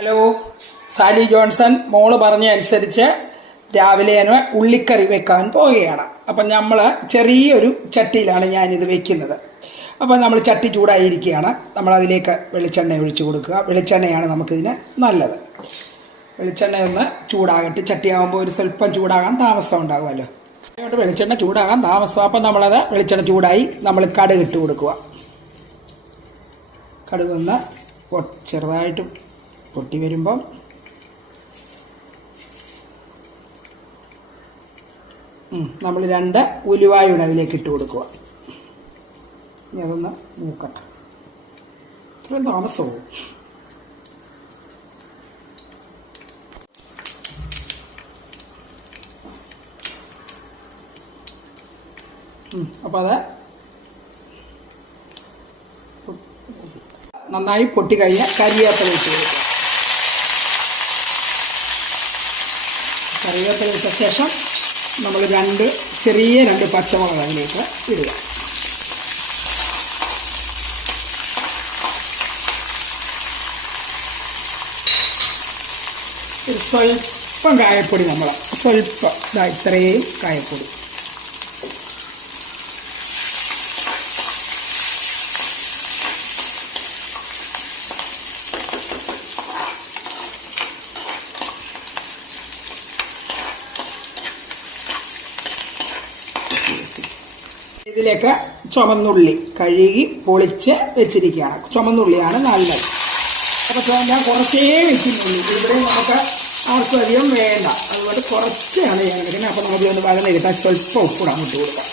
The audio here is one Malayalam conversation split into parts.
Hello, Sally Johnson. മോള് പറഞ്ഞ അനുസരിച്ച് രാവിലെ ഞാൻ ഉള്ളിക്കറി വെക്കാൻ പോവുകയാണ്. അപ്പം നമ്മൾ ചെറിയൊരു ചട്ടിയിലാണ് ഞാനിത് വെക്കുന്നത്. അപ്പം നമ്മൾ ചട്ടി ചൂടായിരിക്കുകയാണ്. നമ്മളതിലേക്ക് വെളിച്ചെണ്ണ ഒഴിച്ചു കൊടുക്കുക. വെളിച്ചെണ്ണയാണ് നമുക്കിതിന് നല്ലത്. വെളിച്ചെണ്ണ ഒന്ന് ചൂടാകട്ടെ. ചട്ടിയാകുമ്പോൾ ഒരു സ്വല്പം ചൂടാകാൻ താമസം ഉണ്ടാകുമല്ലോ. അതുകൊണ്ട് വെളിച്ചെണ്ണ ചൂടാകാൻ താമസം. അപ്പം നമ്മളത് വെളിച്ചെണ്ണ ചൂടായി നമ്മൾ കടുക് ഇട്ട് കൊടുക്കുക. കടുക് ഒന്ന് ചെറുതായിട്ട് പൊട്ടി വരുമ്പം നമ്മൾ 2 ഉലുവായുടെ അതിലേക്ക് ഇട്ട് കൊടുക്കുക. ഇനി അതൊന്ന് മൂക്കട്ടെ. ഇത്രയും താമസവും. അപ്പം അത് നന്നായി പൊട്ടിക്കഴിഞ്ഞാൽ കരിവേപ്പില ഇട്ട് കൊടുക്കുക. കറിവേപ്പില ഇട്ട ശേഷം നമ്മൾ ചെറിയ 2 പച്ചമുളക് അതിലേക്ക് ഇടുക. ഒരു സ്വല്പം കായപ്പൊടി, സ്വല്പം ഇത്രയും കായപ്പൊടി. ഇതിലേക്ക് ചുമന്നുള്ളി കഴുകി പൊളിച്ച് വെച്ചിരിക്കുകയാണ്. ചുമന്നുള്ളിയാണ് നല്ലത്. അപ്പോൾ ഞാൻ കുറച്ചേ വെക്കുന്നുള്ളൂ. ഇവിടെ നമുക്ക് ആർക്കും അധികം വേണ്ട, അതുകൊണ്ട് കുറച്ചാണ് ഞാൻ എടുക്കുന്നത്. അപ്പോൾ നമുക്കൊന്ന് വഴന്ന് കിട്ടാൻ സ്വല്പം ഉപ്പിടാൻ ഇട്ട് കൊടുക്കാം.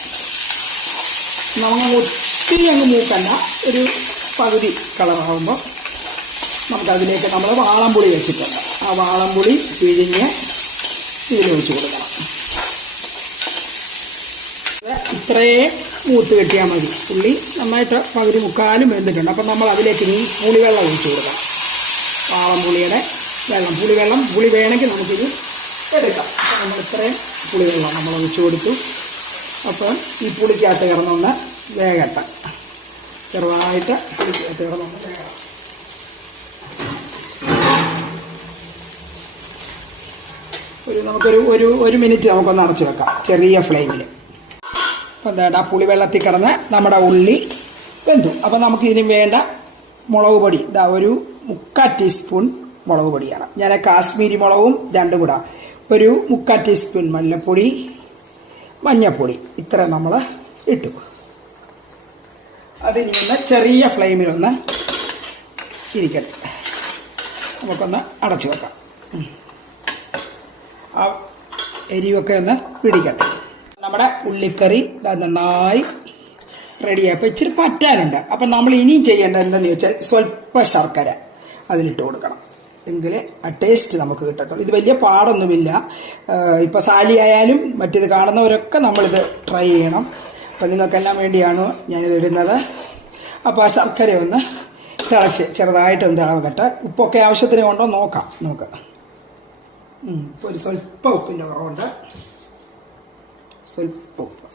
നമ്മൾ ഒത്തിരി അങ്ങ് മൂക്കണ്ട, ഒരു പകുതി കളറാകുമ്പോൾ നമുക്കതിലേക്ക് നമ്മൾ വാളംപുളി വെച്ചിട്ടുണ്ട്. ആ വാളംപുളി പിഴിഞ്ഞ് ഇതിൽ ഒഴിച്ച് കൊടുക്കണം. ഇത്രയും മൂത്ത് കെട്ടിയാൽ മതി. ഉള്ളി നന്നായിട്ട് പകുതി മുക്കാലും വെന്തിട്ടുണ്ട്. അപ്പം നമ്മൾ അതിലേക്ക് ഇനി പുളിവെള്ളം ഒഴിച്ചു കൊടുക്കാം. വാളംപുളിയുടെ വെള്ളം, പുളി വേണമെങ്കിൽ നമുക്കിത് എടുക്കാം. അപ്പം നമ്മൾ ഇത്രയും പുളിവെള്ളം നമ്മൾ ഒഴിച്ചു കൊടുത്തു. അപ്പം ഈ പുളിക്കകത്ത് കിടന്നൊന്ന് വേകട്ടെ. ചെറുതായിട്ട് പുളിക്കകത്ത് കിടന്നൊന്ന് വേഗം. നമുക്കൊരു മിനിറ്റ് നമുക്കൊന്ന് അടച്ചു വെക്കാം ചെറിയ ഫ്ലെയിമിൽ. അപ്പം എന്താ പുളിവെള്ളത്തിൽ കിടന്ന് നമ്മുടെ ഉള്ളി വെന്തു. അപ്പം നമുക്ക് ഇതിന് വേണ്ട മുളക് പൊടി ഒരു 3/4 ടീസ്പൂൺ മുളക് പൊടിയാണ്. ഞാൻ കാശ്മീരി മുളകും 2 കൂടെ, ഒരു 3/4 ടീസ്പൂൺ മല്ലിപ്പൊടി, മഞ്ഞപ്പൊടി, ഇത്ര നമ്മൾ ഇട്ടു. അതിനി ഒന്ന് ചെറിയ ഫ്ലെയിമിലൊന്ന് ഇരിക്കട്ടെ. നമുക്കൊന്ന് അടച്ചു വെക്കാം. ആ എരിവൊക്കെ ഒന്ന് പിടിക്കട്ടെ. നമ്മുടെ ഉള്ളിക്കറി നന്നായി റെഡിയായി. അപ്പോൾ ഇച്ചിരി പറ്റാനുണ്ട്. അപ്പം നമ്മൾ ഇനിയും ചെയ്യേണ്ടത് എന്താണെന്ന് ചോദിച്ചാൽ സ്വല്പ ശർക്കര അതിലിട്ട് കൊടുക്കണം. എങ്കിൽ ആ ടേസ്റ്റ് നമുക്ക് കിട്ടത്തുള്ളൂ. ഇത് വലിയ പാടൊന്നുമില്ല. ഇപ്പം സാലി ആയാലും മറ്റേത് കാണുന്നവരൊക്കെ നമ്മളിത് ട്രൈ ചെയ്യണം. അപ്പം നിങ്ങൾക്കെല്ലാം വേണ്ടിയാണ് ഞാനിത് ഇടുന്നത്. അപ്പോൾ ആ ശർക്കര ഒന്ന് തിളച്ച് ചെറുതായിട്ടൊന്ന് തിളക്കട്ടെ. ഉപ്പൊക്കെ ആവശ്യത്തിന് കൊണ്ടോ നോക്കാം നമുക്ക്. ഇപ്പോൾ ഒരു സ്വല്പം ഉപ്പിൻ്റെ കുറവുണ്ട്, സ്വല്പം ഉപ്പ്.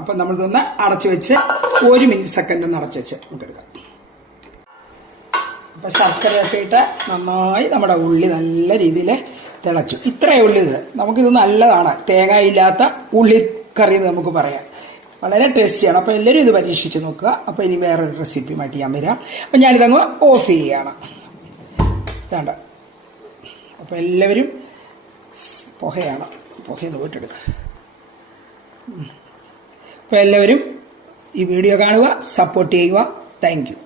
അപ്പം നമ്മളിതൊന്ന് അടച്ചു വെച്ച് 1 സെക്കൻഡ് ഒന്ന് അടച്ചു വെച്ച് നമുക്കെടുക്കാം. അപ്പം ശർക്കരയൊക്കെ ഇട്ട് നന്നായി നമ്മുടെ ഉള്ളി നല്ല രീതിയിൽ തിളച്ചു. ഇത്രയേ ഉള്ളൂ. നമുക്കിത് നല്ലതാണ്. തേങ്ങ ഇല്ലാത്ത ഉള്ളിക്കറി എന്ന് നമുക്ക് പറയാം. വളരെ ടേസ്റ്റിയാണ്. അപ്പോൾ എല്ലാവരും ഇത് പരീക്ഷിച്ച് നോക്കുക. അപ്പോൾ ഇനി വേറൊരു റെസിപ്പിയുമായിട്ട് ഞാൻ വരാം. അപ്പം ഞാനിതങ്ങ് ഓഫ് ചെയ്യുകയാണ്. ഇതാണ്ട്. അപ്പോൾ എല്ലാവരും പുകയൊന്ന് പോയിട്ടെടുക്കുക. അപ്പോൾ എല്ലാവരും ഈ വീഡിയോ കാണുക, സപ്പോർട്ട് ചെയ്യുക. Thank you.